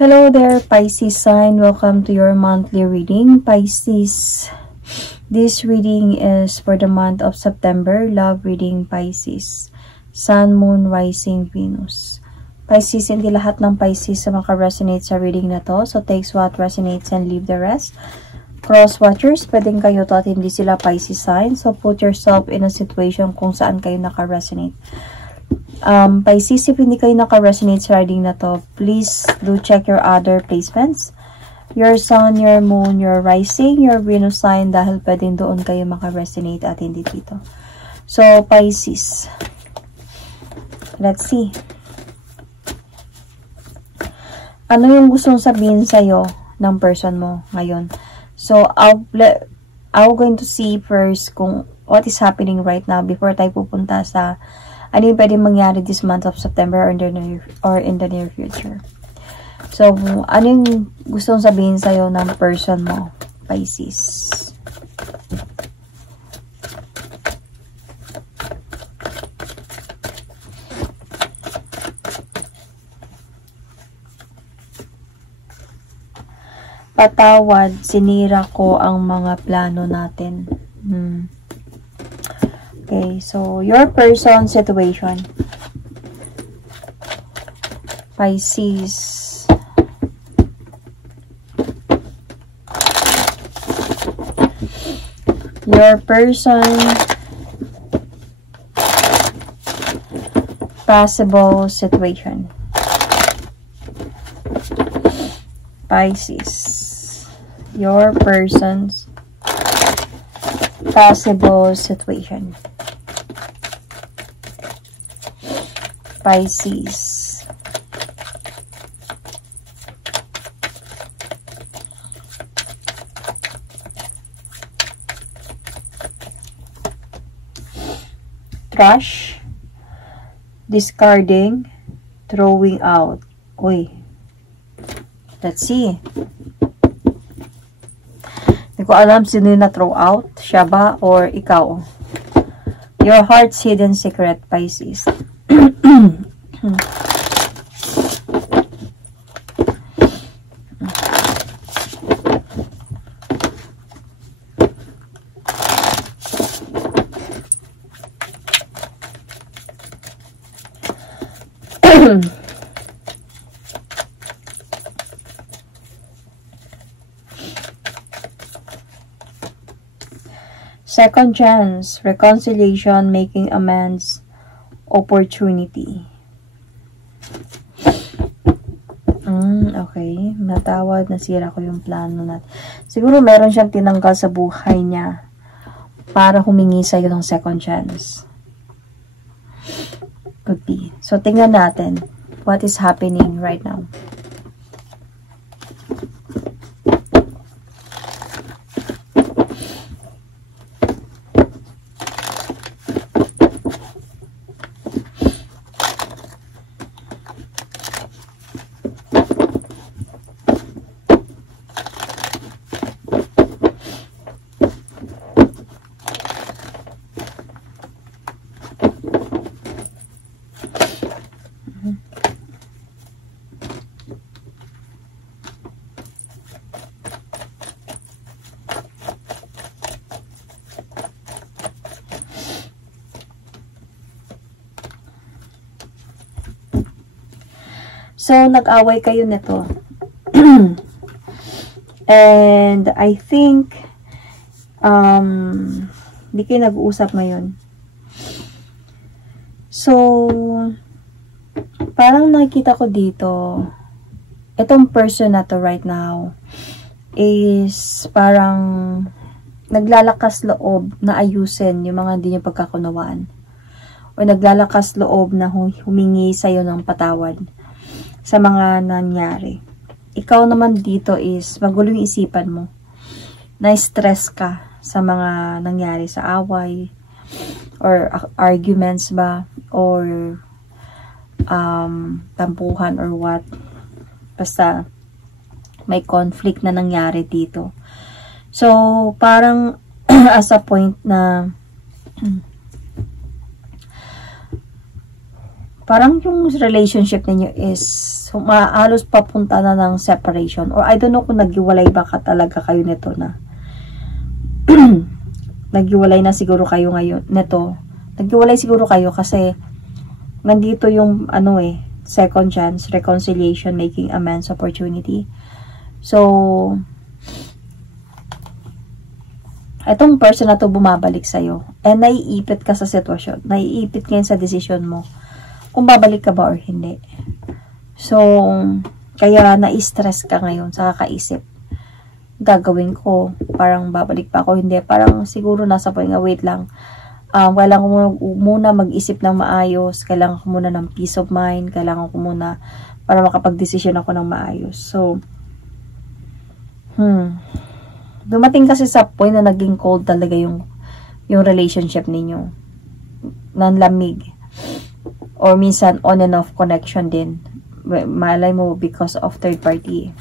Hello there, Pisces sign. Welcome to your monthly reading, Pisces. This reading is for the month of September. Love reading, Pisces. Sun, Moon, Rising, Venus. Pisces, hindi lahat ng Pisces sa maka-resonate sa reading na to. So, takes what resonates and leave the rest. Cross-watchers, pwedeng kayo to at hindi sila Pisces sign. So, put yourself in a situation kung saan kayo naka-resonate. Pisces, if hindi kayo naka-resonate sa reading na to, please do check your other placements. Your sun, your moon, your rising, your Venus sign, dahil pwedeng doon kayo maka-resonate at hindi dito. So, Pisces, let's see. Ano yung gustong sabihin sa'yo ng person mo ngayon? So, I'm going to see first kung what is happening right now before tayo pupunta sa ano yung pwedeng mangyari this month of September or in the near future. So, ano yung gusto kong sabihin sa'yo ng person mo, Pisces? Patawad, sinira ko ang mga plano natin. Okay, so your person situation, Pisces. Your person possible situation, Pisces. Your person's possible situation, Pisces. Trash, discarding, throwing out. Uy, let's see. Hindi ko alam sino yung na-throw out, siya ba or ikaw? Your heart's hidden secret, Pisces. Second chance, reconciliation, making amends, opportunity. Okay, natawad, nasira ko yung plano natin. Siguro meron siyang tinanggal sa buhay niya para humingi sa'yo ng second chance. Could be. So, tingnan natin what is happening right now. So, nag-away kayo nito. And, I think, hindi kayo nag-uusap ngayon. So, parang nakikita ko dito, itong person na to right now, is parang naglalakas loob na ayusin yung mga hindi niyo pagkakunawaan. O naglalakas loob na humingi sa'yo ng patawad sa mga nangyari. Ikaw naman dito is magulo yung isipan mo. Na-stress ka sa mga nangyari sa away or arguments ba or tampuhan or what. Basta may conflict na nangyari dito. So, parang as a point na parang yung relationship ninyo is halos papunta na ng separation. Or I don't know kung naghiwalay ba ka talaga kayo nito na. Naghiwalay na siguro kayo ngayon nito. Naghiwalay siguro kayo kasi nandito yung second chance, reconciliation, making amends, opportunity. So, itong person na to bumabalik sa'yo. And naiipit ka sa sitwasyon. Naiipit ka sa decision mo. Kung babalik ka ba or hindi. So, kaya na-stress ka ngayon sa kakaisip. Gagawin ko. Parang babalik pa ako. Hindi. Parang siguro nasa point nga, wait lang. Kailangan ko muna mag-isip ng maayos. Kailangan ko muna ng peace of mind. Kailangan ko muna para makapag-decision ako ng maayos. So, dumating kasi sa point na naging cold talaga yung relationship ninyo. Nanlamig. Or minsan on and off connection din. Malay mo because of third party.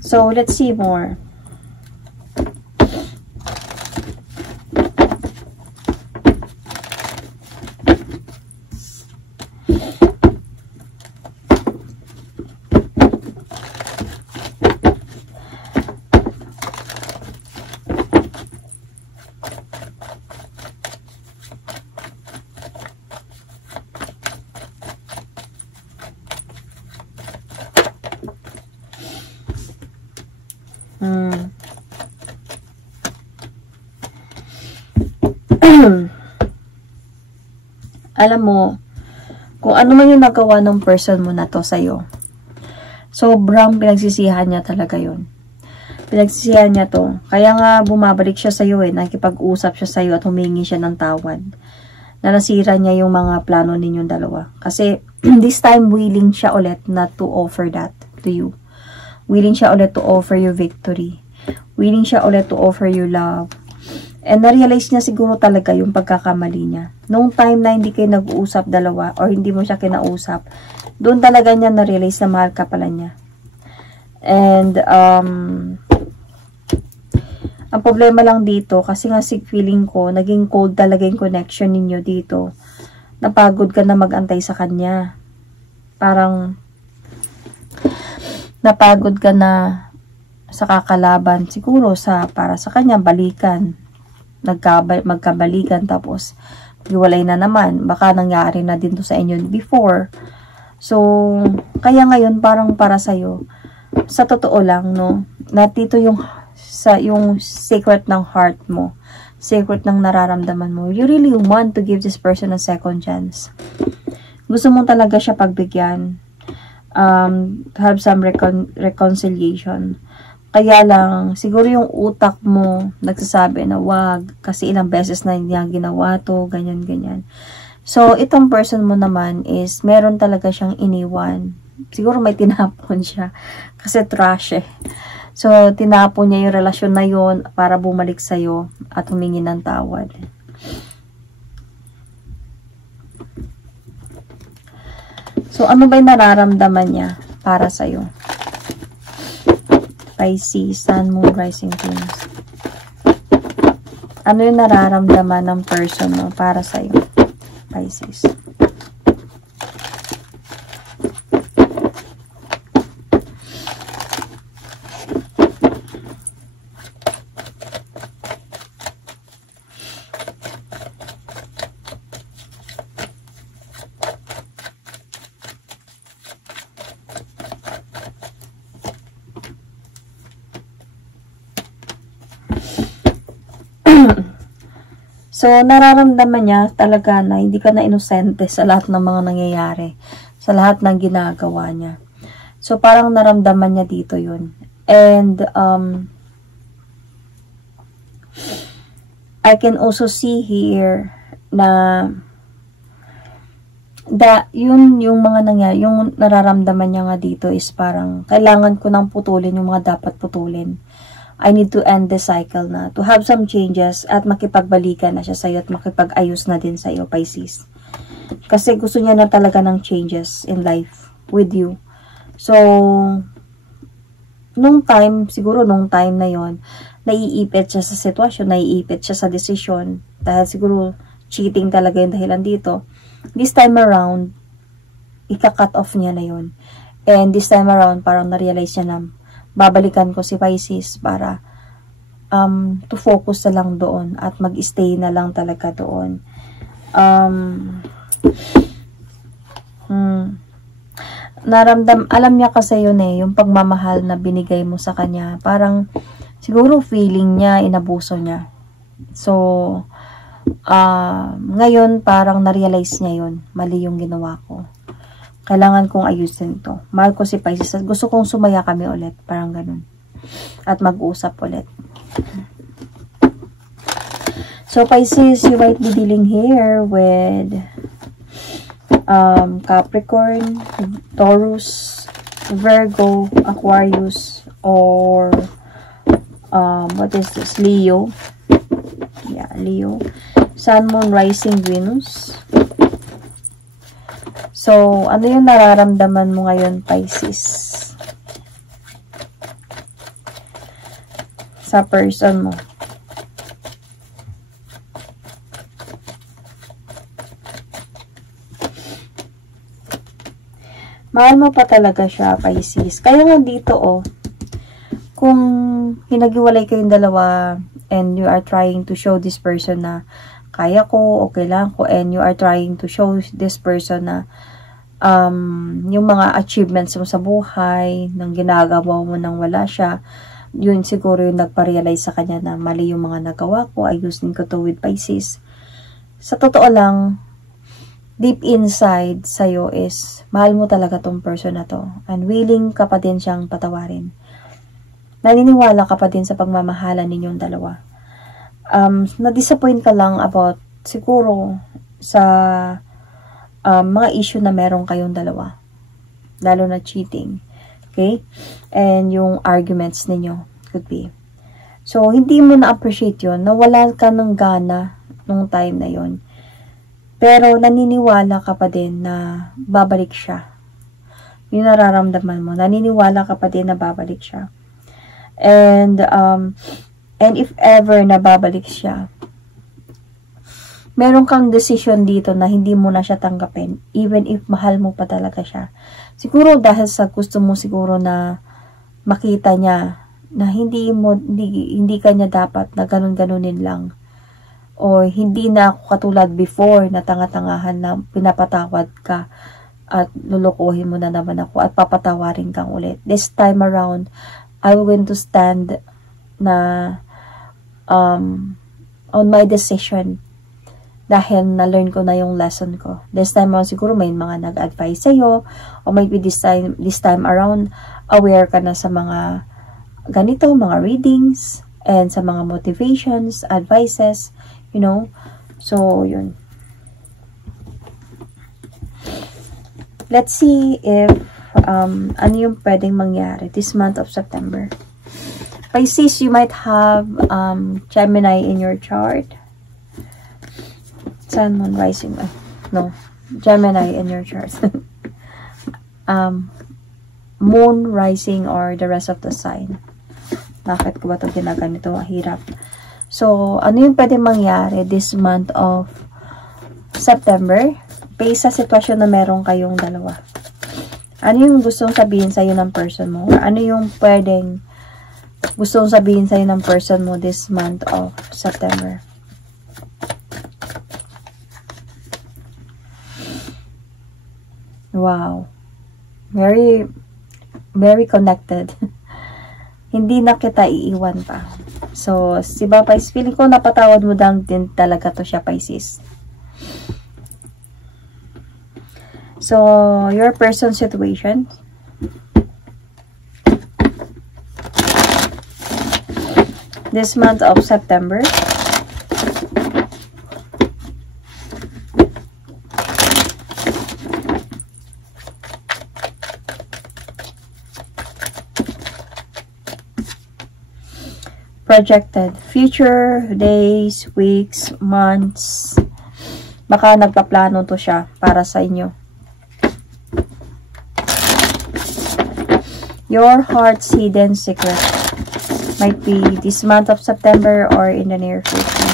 So, let's see more. Alam mo, kung ano man yung nagawa ng person mo na to sa'yo, sobrang pinagsisihan niya talaga yun. Pinagsisihan niya to. Kaya nga bumabalik siya sa'yo nakikipag-usap siya sa'yo at humingi siya ng tawad. Na nasira niya yung mga plano ninyong dalawa. Kasi this time willing siya ulit not to offer that to you. Willing siya ulit to offer you victory. Willing siya ulit to offer you love. And na-realize niya siguro talaga yung pagkakamali niya. Nung time na hindi kayo nag-uusap dalawa or hindi mo siya kinausap, doon talaga niya na-realize na mahal ka pala niya. And, ang problema lang dito, kasi nga feeling ko, naging cold talaga yung connection ninyo dito. Napagod ka na mag-antay sa kanya. Parang, napagod ka na sa kakalaban. Siguro para sa kanya, balikan. Magkabalikan tapos hiwalay na naman. Baka nangyari na din to sa inyo before. So, kaya ngayon parang para sa'yo, sa totoo lang, no, natito yung secret ng heart mo, secret ng nararamdaman mo. You really want to give this person a second chance. Gusto mo talaga siya pagbigyan. Have some reconciliation. Kaya lang, siguro yung utak mo nagsasabi na wag, kasi ilang beses na niya ginawa to, ganyan. So, itong person mo naman is, meron talaga siyang iniwan. Siguro may tinapon siya, kasi trash So, tinapon niya yung relasyon na yun para bumalik sa'yo at humingi ng tawad. So, ano ba yung nararamdaman niya para sa'yo? Pisces, Sun, Moon, Rising, Venus. Ano yung nararamdaman ng person mo para sa'yo, Pisces? So, nararamdaman niya talaga na hindi ka na inosente sa lahat ng mga nangyayari. Sa lahat ng ginagawa niya. So, parang naramdaman niya dito yun. And, I can also see here na yun yung mga nangyayari, yung nararamdaman niya nga dito is parang kailangan ko nang putulin yung mga dapat putulin. I need to end the cycle na. To have some changes at makipagbalikan na siya sa'yo at makipag-ayos na din sa'yo, Pisces. Kasi gusto niya na talaga ng changes in life with you. So, siguro nung time na yon, naiipit siya sa sitwasyon, naiipit siya sa desisyon. Dahil siguro, cheating talaga yung dahilan dito, this time around, ika-cut off niya na yun. And this time around, parang na-realize niya na babalikan ko si Pisces para to focus na lang doon at mag-stay na lang talaga doon. Alam niya kasi yun yung pagmamahal na binigay mo sa kanya. Parang, siguro feeling niya, inabuso niya. So, ngayon, parang na-realize niya yun. Mali yung ginawa ko. Kailangan kong ayusin to. Mahal ko si Pisces. Gusto kong sumaya kami ulit. Parang ganun. At mag-usap ulit. So, Pisces, you might be dealing here with Capricorn, Taurus, Virgo, Aquarius, or what is this? Leo. Yeah, Leo. Sun, Moon, Rising, Venus. So, ano yung nararamdaman mo ngayon, Pisces? Sa person mo. Mahal mo pa talaga siya, Pisces. Kaya nga dito, kung hinagiwalay kayong dalawa and you are trying to show this person na kaya ko, okay lang ko, and you are trying to show this person na yung mga achievements mo sa buhay, nang ginagawa mo nang wala siya, yun siguro yung nagpa-realize sa kanya na mali yung mga nagawa ko, ayusin ko to with Pisces. Sa totoo lang, deep inside sa'yo is, mahal mo talaga tong person na to. And willing ka pa din siyang patawarin. Naniniwala ka pa din sa pagmamahalan ninyong dalawa. Na-disappoint ka lang about, siguro, sa mga issue na meron kayong dalawa. Lalo na cheating. Okay? And yung arguments ninyo could be. So, hindi mo na-appreciate yun. Nawala ka ng gana nung time na yun. Pero, naniniwala ka pa din na babalik siya. Yung nararamdaman mo. Naniniwala ka pa din na babalik siya. And if ever na babalik siya, meron kang decision dito na hindi mo na siya tanggapin. Even if mahal mo pa talaga siya. Siguro dahil sa gusto mo siguro na makita niya na hindi ka niya dapat na ganun-ganunin lang. O hindi na ako katulad before na tanga-tangahan na pinapatawad ka at lulukuhin mo na naman ako at papatawarin kang ulit. This time around, I'm going to stand na on my decision dahil na-learn ko na yung lesson ko. This time around, siguro may mga nag-advise sa'yo o maybe this time around, aware ka na sa mga ganito, mga readings and sa mga motivations, advices, you know. So, yun. Let's see if ano yung pwedeng mangyari this month of September. Pisces, you might have Gemini in your chart. Sun, Moon, Rising. No. Gemini in your chart. Moon, Rising, or the rest of the sign. Bakit ko ba ito ginaganito? Hirap. So, ano yung pwedeng mangyari this month of September? Based sa sitwasyon na meron kayong dalawa. Ano yung gustong sabihin sa'yo ng person mo? Or ano yung pwedeng gustong sabihin sa'yo ng person mo this month of September? Wow. Very, very connected. Hindi na kita iiwan pa. So, si Pisces, feeling ko napatawad mo din talaga to siya, Pisces. So, your person's situation. This month of September. Projected. Future, days, weeks, months. Baka nagpaplano to siya para sa inyo. Your heart's hidden secret. Might be this month of September or in the near future.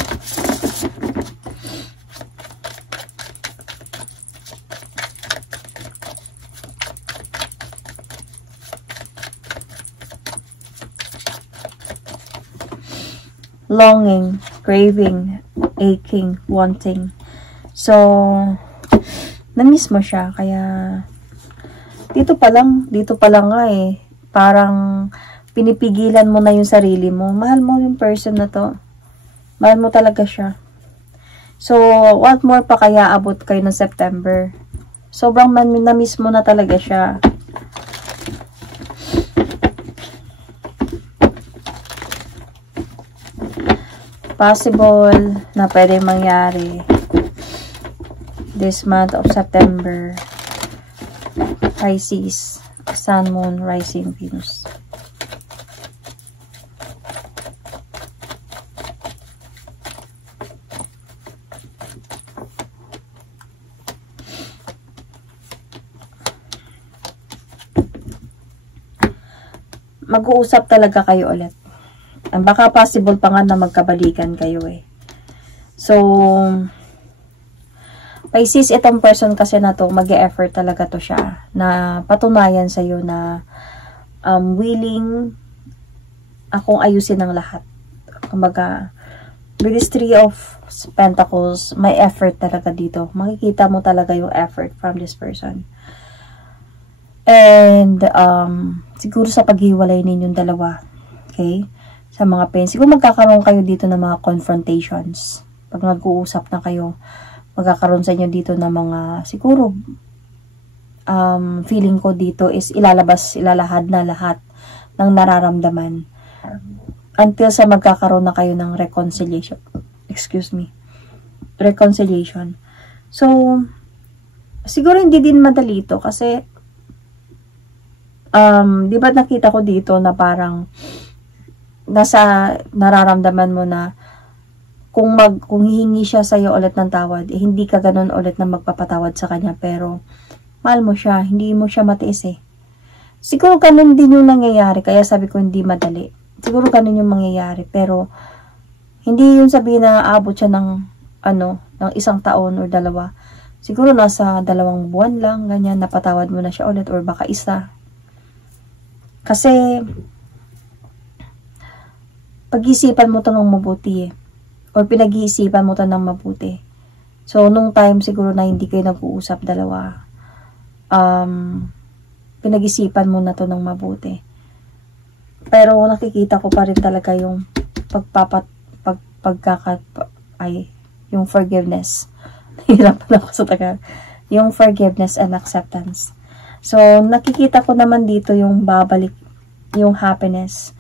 longing, craving, aching, wanting. So, na-miss mo siya. Kaya, dito pa lang nga eh. Parang, pinipigilan mo na yung sarili mo. Mahal mo yung person na to. Mahal mo talaga siya. So, what more pa kaya abot kayo ng September? Sobrang na-miss mo na talaga siya. Possible na pwede mangyari this month of September. Pisces, Sun, Moon, Rising, Venus. Mag-uusap talaga kayo ulit. Baka possible pa nga na magkabalikan kayo eh. So, Pisces, itong person kasi na to, mag-e-effort talaga to siya na patunayan sa'yo na willing akong ayusin ang lahat. Kumbaga, with this 3 of Pentacles, may effort talaga dito. Makikita mo talaga yung effort from this person. And, siguro sa paghiwalay ninyong dalawa, okay? Sa mga pain. Siguro magkakaroon kayo dito ng mga confrontations. Pag nag-uusap na kayo, magkakaroon sa inyo dito ng mga, siguro, feeling ko dito is ilalahad na lahat ng nararamdaman. Until sa magkakaroon na kayo ng reconciliation. Excuse me. Reconciliation. So, siguro hindi din madali ito kasi, di ba nakita ko dito na parang, nasa nararamdaman mo na kung hihingi siya sa iyo ulit ng tawad, eh, hindi ka ganoon ulit na magpapatawad sa kanya, pero mahal mo siya, hindi mo siya matiis eh. Siguro ganun din yung nangyayari, kaya sabi ko hindi madali. Siguro ganun yung mangyayari, pero hindi yun sabihin na aabot siya ng ng 1 taon or 2. Siguro nasa 2 buwan lang, ganyan, napatawad mo na siya ulit or baka 1. Kasi pag-isipan mo to ng mabuti eh. Or pinag-iisipan mo to ng mabuti. So, nung time siguro na hindi kayo nag-uusap dalawa, pinag-isipan mo na to ng mabuti. Pero nakikita ko pa rin talaga yung yung forgiveness. Nahirapan ako sa taga. Yung forgiveness and acceptance. So, nakikita ko naman dito yung babalik, yung happiness.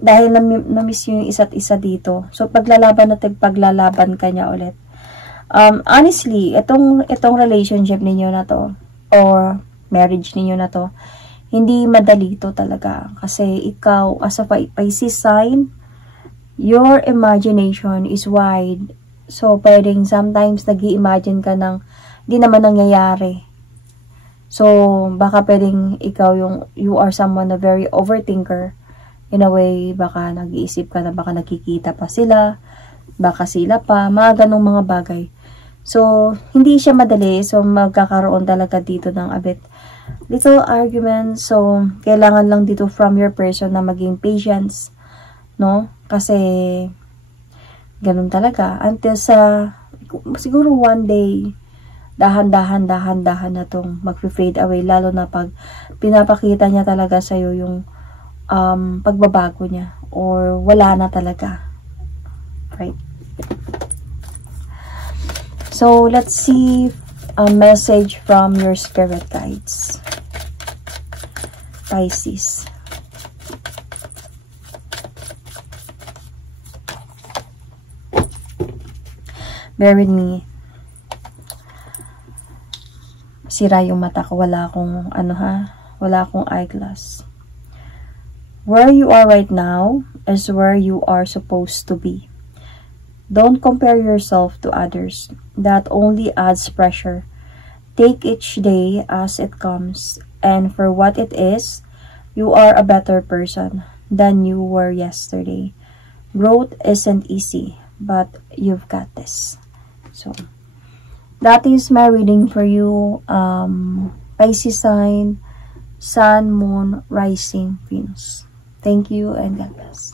Dahil na-miss yung isa't isa dito. So, paglalaban ka niya ulit. Honestly, itong relationship ninyo na to, or marriage ninyo na to, hindi madali to talaga. Kasi ikaw, as a Pisces sign, your imagination is wide. So, pwedeng sometimes nag-i-imagine ka ng di naman nangyayari. So, baka pwedeng ikaw you are someone na very overthinker. In a way, baka nag-iisip ka na baka nakikita pa sila, baka sila pa, mga ganong mga bagay. So, hindi siya madali. So, magkakaroon talaga dito ng a bit little argument. So, kailangan lang dito from your person na maging patience, no? Kasi, ganun talaga. Until sa, siguro one day, dahan-dahan na tong mag-fade away. Lalo na pag pinapakita niya talaga sa'yo yung pagbabago niya or wala na talaga, right? So let's see a message from your spirit guides, Pisces. Bear with me. Sira yung mata ko, wala akong wala akong eyeglass. Where you are right now is where you are supposed to be. Don't compare yourself to others. That only adds pressure. Take each day as it comes, and for what it is, you are a better person than you were yesterday. Growth isn't easy, but you've got this. So, that is my reading for you, Pisces sign, Sun, Moon, Rising, Venus. Thank you and God bless.